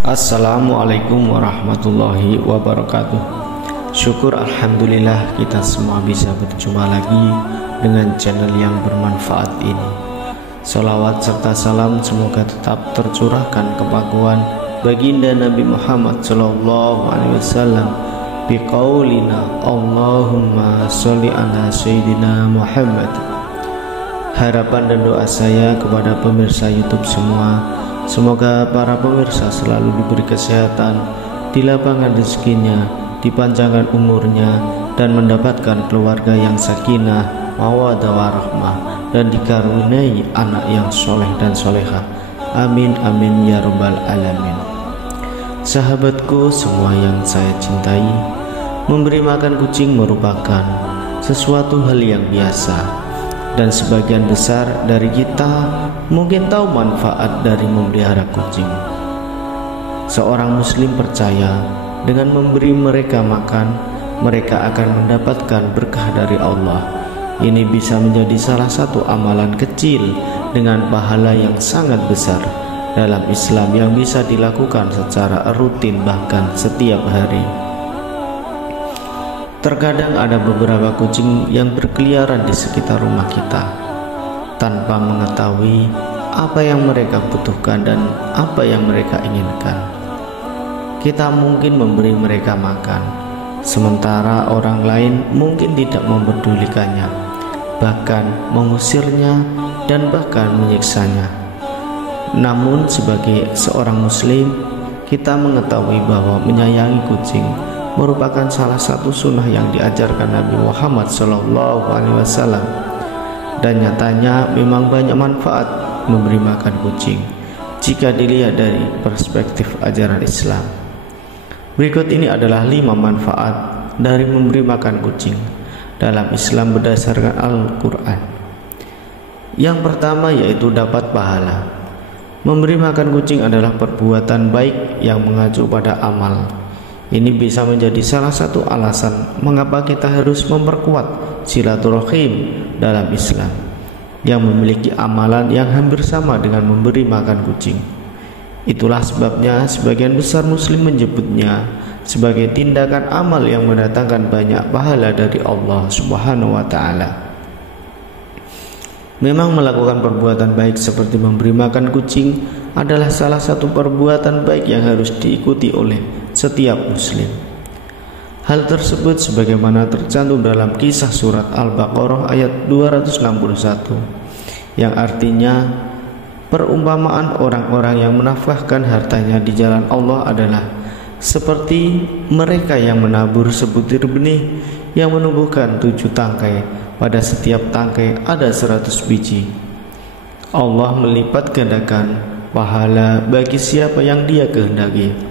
Assalamualaikum warahmatullahi wabarakatuh. Syukur alhamdulillah kita semua bisa berjumpa lagi dengan channel yang bermanfaat ini. Salawat serta salam semoga tetap tercurahkan kepakuan baginda Nabi Muhammad SAW biqaulina Allahumma sholli ala sayyidina Muhammad. Harapan dan doa saya kepada pemirsa YouTube semua, semoga para pemirsa selalu diberi kesehatan, dilapangkan rezekinya, dipanjangkan umurnya, dan mendapatkan keluarga yang sakinah, mawaddah warahmah, dan dikaruniai anak yang soleh dan soleha. Amin amin ya rabbal alamin. Sahabatku semua yang saya cintai, memberi makan kucing merupakan sesuatu hal yang biasa, dan sebagian besar dari kita mungkin tahu manfaat dari memelihara kucing. Seorang muslim percaya dengan memberi mereka makan, mereka akan mendapatkan berkah dari Allah. Ini bisa menjadi salah satu amalan kecil dengan pahala yang sangat besar dalam Islam yang bisa dilakukan secara rutin bahkan setiap hari. Terkadang ada beberapa kucing yang berkeliaran di sekitar rumah kita tanpa mengetahui apa yang mereka butuhkan dan apa yang mereka inginkan. Kita mungkin memberi mereka makan, sementara orang lain mungkin tidak mempedulikannya, bahkan mengusirnya dan bahkan menyiksanya. Namun sebagai seorang muslim, kita mengetahui bahwa menyayangi kucing merupakan salah satu sunnah yang diajarkan Nabi Muhammad SAW, dan nyatanya memang banyak manfaat memberi makan kucing jika dilihat dari perspektif ajaran Islam. Berikut ini adalah 5 manfaat dari memberi makan kucing dalam Islam berdasarkan Al-Quran. Yang pertama yaitu dapat pahala. Memberi makan kucing adalah perbuatan baik yang mengacu pada amal. Ini bisa menjadi salah satu alasan mengapa kita harus memperkuat silaturahim dalam Islam, yang memiliki amalan yang hampir sama dengan memberi makan kucing. Itulah sebabnya sebagian besar muslim menyebutnya sebagai tindakan amal yang mendatangkan banyak pahala dari Allah Subhanahu wa ta'ala. Memang melakukan perbuatan baik seperti memberi makan kucing adalah salah satu perbuatan baik yang harus diikuti oleh setiap muslim. Hal tersebut sebagaimana tercantum dalam kisah surat Al-Baqarah ayat 261, yang artinya perumpamaan orang-orang yang menafkahkan hartanya di jalan Allah adalah seperti mereka yang menabur sebutir benih yang menumbuhkan 7 tangkai, pada setiap tangkai ada 100 biji. Allah melipat gandakan pahala bagi siapa yang Dia kehendaki.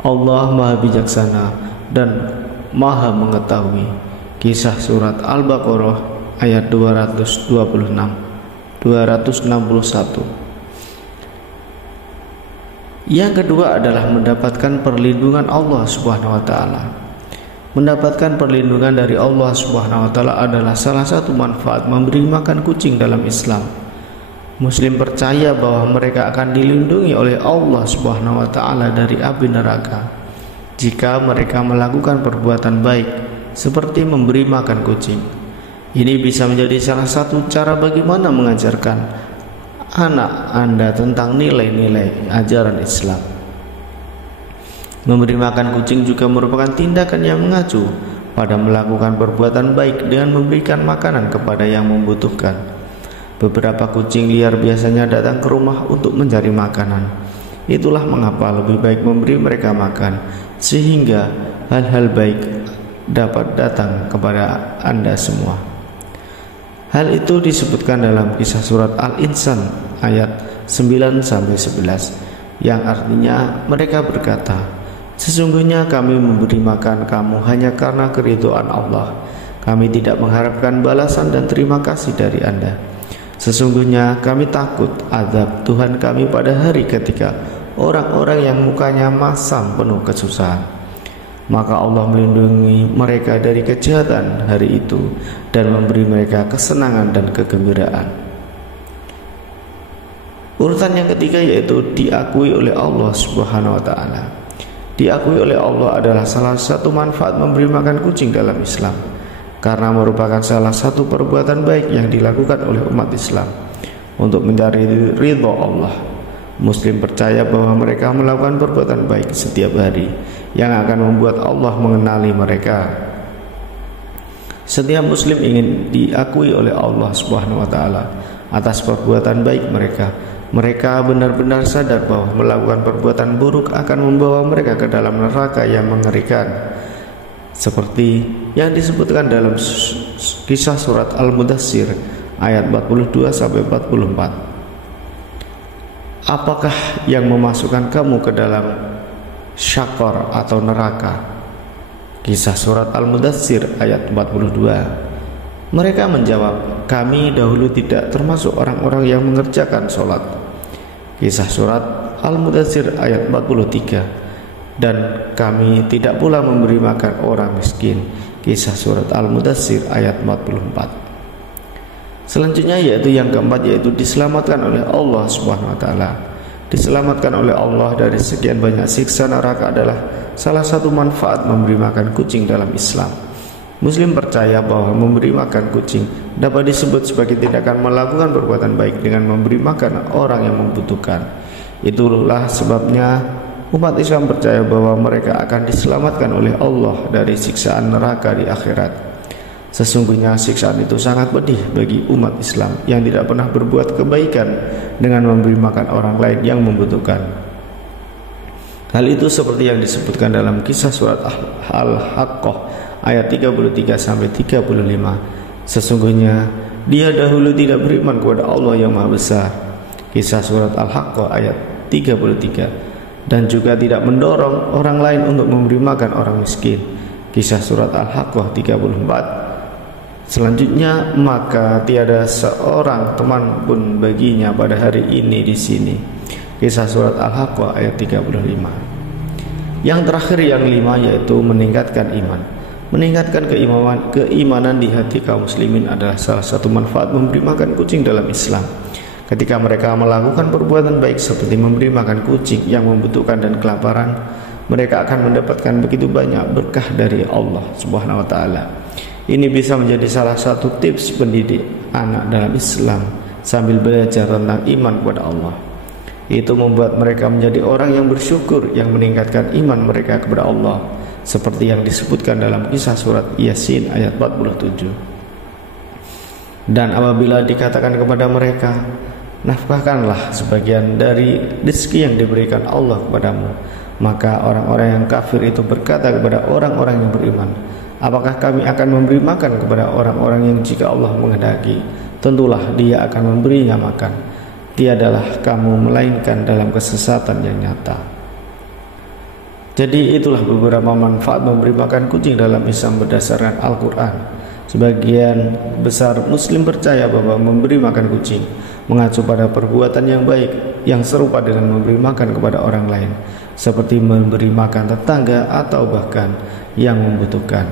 Allah Maha Bijaksana dan Maha Mengetahui. Kisah surat Al-Baqarah ayat 261. Yang kedua adalah mendapatkan perlindungan Allah Subhanahu wa taala. Mendapatkan perlindungan dari Allah Subhanahu wa taala adalah salah satu manfaat memberi makan kucing dalam Islam. Muslim percaya bahwa mereka akan dilindungi oleh Allah Subhanahu wa ta'ala dari api neraka jika mereka melakukan perbuatan baik seperti memberi makan kucing. Ini bisa menjadi salah satu cara bagaimana mengajarkan anak Anda tentang nilai-nilai ajaran Islam. Memberi makan kucing juga merupakan tindakan yang mengacu pada melakukan perbuatan baik dengan memberikan makanan kepada yang membutuhkan. Beberapa kucing liar biasanya datang ke rumah untuk mencari makanan. Itulah mengapa lebih baik memberi mereka makan, sehingga hal-hal baik dapat datang kepada Anda semua. Hal itu disebutkan dalam kisah surat Al-Insan ayat 9-11, yang artinya mereka berkata, "Sesungguhnya kami memberi makan kamu hanya karena keridhaan Allah. Kami tidak mengharapkan balasan dan terima kasih dari Anda. Sesungguhnya kami takut azab Tuhan kami pada hari ketika orang-orang yang mukanya masam penuh kesusahan. Maka Allah melindungi mereka dari kejahatan hari itu dan memberi mereka kesenangan dan kegembiraan." Urutan yang ketiga yaitu diakui oleh Allah Subhanahu wa taala. Diakui oleh Allah adalah salah satu manfaat memberi makan kucing dalam Islam, karena merupakan salah satu perbuatan baik yang dilakukan oleh umat Islam untuk mencari ridha Allah. Muslim percaya bahwa mereka melakukan perbuatan baik setiap hari yang akan membuat Allah mengenali mereka. Setiap muslim ingin diakui oleh Allah Subhanahu wa taala atas perbuatan baik mereka. Mereka benar-benar sadar bahwa melakukan perbuatan buruk akan membawa mereka ke dalam neraka yang mengerikan, seperti yang disebutkan dalam kisah surat Al-Mudaththir ayat 42 sampai 44. Apakah yang memasukkan kamu ke dalam syaqar atau neraka? Kisah surat Al-Mudaththir ayat 42. Mereka menjawab, kami dahulu tidak termasuk orang-orang yang mengerjakan sholat. Kisah surat Al-Mudaththir ayat 43. Dan kami tidak pula memberi makan orang miskin. Kisah surat Al-Mudaththir ayat 44. Selanjutnya yaitu yang keempat, yaitu diselamatkan oleh Allah Subhanahu wa taala. Diselamatkan oleh Allah dari sekian banyak siksa neraka adalah salah satu manfaat memberi makan kucing dalam Islam. Muslim percaya bahwa memberi makan kucing dapat disebut sebagai tindakan melakukan perbuatan baik dengan memberi makan orang yang membutuhkan. Itulah sebabnya umat Islam percaya bahwa mereka akan diselamatkan oleh Allah dari siksaan neraka di akhirat. Sesungguhnya siksaan itu sangat pedih bagi umat Islam yang tidak pernah berbuat kebaikan dengan memberi makan orang lain yang membutuhkan. Hal itu seperti yang disebutkan dalam kisah surat Al-Haqqah ayat 33 sampai 35. Sesungguhnya dia dahulu tidak beriman kepada Allah yang Maha Besar. Kisah surat Al-Haqqah ayat 33. Dan juga tidak mendorong orang lain untuk memberi makan orang miskin. Kisah surat Al-Haqqah 34. Selanjutnya, maka tiada seorang teman pun baginya pada hari ini di sini. Kisah surat Al-Haqqah ayat 35. Yang terakhir yang kelima yaitu meningkatkan iman. Meningkatkan keimanan di hati kaum muslimin adalah salah satu manfaat memberi makan kucing dalam Islam. Ketika mereka melakukan perbuatan baik seperti memberi makan kucing yang membutuhkan dan kelaparan, mereka akan mendapatkan begitu banyak berkah dari Allah Subhanahu wa taala. Ini bisa menjadi salah satu tips pendidik anak dalam Islam sambil belajar tentang iman kepada Allah. Itu membuat mereka menjadi orang yang bersyukur, yang meningkatkan iman mereka kepada Allah, seperti yang disebutkan dalam kisah surat Yasin ayat 47. Dan apabila dikatakan kepada mereka, nafkahkanlah sebagian dari rezeki yang diberikan Allah kepadamu, maka orang-orang yang kafir itu berkata kepada orang-orang yang beriman, apakah kami akan memberi makan kepada orang-orang yang jika Allah menghendaki, tentulah dia akan memberinya makan. Tiadalah kamu melainkan dalam kesesatan yang nyata. Jadi itulah beberapa manfaat memberi makan kucing dalam Islam berdasarkan Al-Quran. Sebagian besar muslim percaya bahwa memberi makan kucing mengacu pada perbuatan yang baik yang serupa dengan memberi makan kepada orang lain, seperti memberi makan tetangga atau bahkan yang membutuhkan.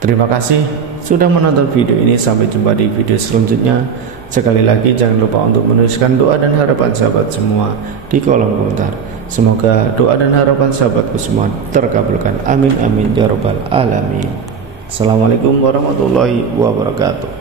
Terima kasih sudah menonton video ini. Sampai jumpa di video selanjutnya. Sekali lagi jangan lupa untuk menuliskan doa dan harapan sahabat semua di kolom komentar. Semoga doa dan harapan sahabatku semua terkabulkan. Amin amin ya rabbal alamin. Assalamualaikum warahmatullahi wabarakatuh.